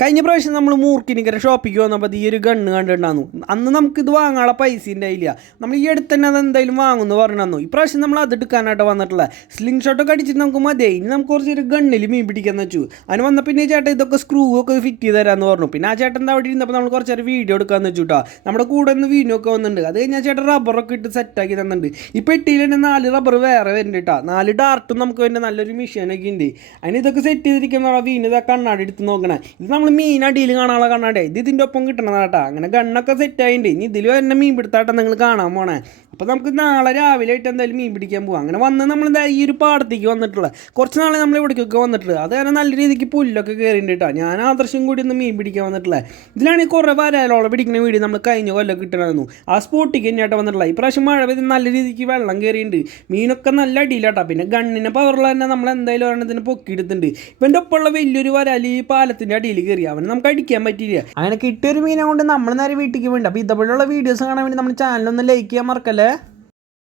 കഴിഞ്ഞ പ്രാവശ്യം നമ്മൾ മൂർക്കിനിക്കര ഷോപ്പിക്ക് വന്നപ്പോൾ ഈ ഒരു ഗണ്ണ് കണ്ടിട്ടുണ്ടായിരുന്നു. അന്ന് നമുക്കിത് വാങ്ങാനുള്ള പൈസ ഉണ്ടായില്ല. നമ്മൾ ഈ അടുത്ത് തന്നെ അത് എന്തായാലും വാങ്ങുമെന്ന് പറഞ്ഞു. ഇപ്രാവശ്യം നമ്മൾ അത് എടുക്കാനായിട്ട് വന്നിട്ടുള്ള സ്ലിംഗ് ഷോട്ടൊക്കെ അടിച്ചിട്ട് നമുക്ക് മതി. ഇനി നമുക്ക് കുറച്ചൊരു ഗണ്ണിൽ മീൻ പിടിക്കാന്ന് വെച്ചു. അതിന് വന്ന പിന്നെ ചേട്ടൻ ഇതൊക്കെ സ്ക്രൂ ഒക്കെ ഫിറ്റ് ചെയ്ത് തരാമെന്ന് പറഞ്ഞു. പിന്നെ ആ ചേട്ടൻ അവിടെ ഇരുന്നപ്പോൾ നമ്മൾ കുറച്ചൊരു വീഡിയോ എടുക്കാമെന്ന് വെച്ചു കേട്ടോ. നമ്മുടെ കൂടെ ഒന്ന് വീഡിയോ ഒക്കെ വന്നിട്ടുണ്ട്. അത് കഴിഞ്ഞാൽ ചേട്ടൻ റബ്ബറൊക്കെ ഇട്ട് സെറ്റാക്കി തന്നിട്ടുണ്ട്. ഈ പെട്ടിയിൽ തന്നെ 4 റബ്ബർ വേറെ വരുന്നുണ്ട് കേട്ടോ. 4 ഡാർട്ടും നമുക്ക് വേണ്ട നല്ലൊരു മെഷീനൊക്കെ ഉണ്ട്. അതിന് ഇതൊക്കെ സെറ്റ് ചെയ്തിരിക്കുന്ന വീണ് ഇതാ കണ്ണാടി എടുത്ത് നോക്കണേ. ഇത് നമ്മൾ മീൻ അടിയിൽ കാണാനുള്ള കണ്ണാടേ. ഇതിൻ്റെ ഒപ്പം കിട്ടണതാട്ടാ. അങ്ങനെ ഗണ്ണൊക്കെ സെറ്റ് ആയിട്ടുണ്ട്. ഇനി ഇതിൽ തന്നെ മീൻ പിടുത്താട്ടം നിങ്ങൾ കാണാൻ പോണേ. അപ്പോൾ നമുക്ക് നാളെ രാവിലെ ആയിട്ട് എന്തായാലും മീൻ പിടിക്കാൻ പോകാം. അങ്ങനെ വന്ന് നമ്മൾ ഈ ഒരു പാടത്തേക്ക് വന്നിട്ടുള്ള കുറച്ച് നാളെ നമ്മൾ ഇവിടേക്കൊക്കെ വന്നിട്ടുള്ളത്. അത് കാരണം നല്ല രീതിക്ക് പുല്ലൊക്കെ കയറിയിട്ടുണ്ട് കേട്ടോ. ഞാൻ ആദർശം കൂടി ഒന്ന് മീൻ പിടിക്കാൻ വന്നിട്ടുള്ളത്. ഇതിലാണെങ്കിൽ കുറേ വരാലോളം പിടിക്കുന്ന വീഡിയോ നമ്മൾ കഴിഞ്ഞ കൊല്ലം കിട്ടണമായിരുന്നു. ആ സ്പോട്ടിക്ക് തന്നെയായിട്ട് വന്നിട്ടുള്ള. ഇപ്രാവശ്യം മഴ പെയ്ത് നല്ല രീതിക്ക് വെള്ളം കയറിയിട്ടുണ്ട്. മീനൊക്കെ നല്ല അടിയിലാട്ടോ. പിന്നെ ഗണ്ണിൻ്റെ പവറുള്ള തന്നെ നമ്മൾ എന്തായാലും ഒരെണ്ണത്തിന് പൊക്കിയെടുത്തിട്ടുണ്ട്. ഇവൻ്റെ ഒപ്പമുള്ള വലിയൊരു വരാലി ഈ പാലത്തിൻ്റെ അടിയിൽ കയറി. അവന് നമുക്ക് അടിക്കാൻ പറ്റിയില്ല. അങ്ങനെ കിട്ടിയൊരു മീനെ കൊണ്ട് നമ്മൾ നേരെ വീട്ടിലേക്ക് വേണ്ടി. അപ്പോൾ ഇതുപോലുള്ള വീഡിയോസ് കാണാൻ വേണ്ടി നമ്മുടെ ചാനലൊന്ന് ലൈക്ക് ചെയ്യാൻ മറക്കല്ലേ.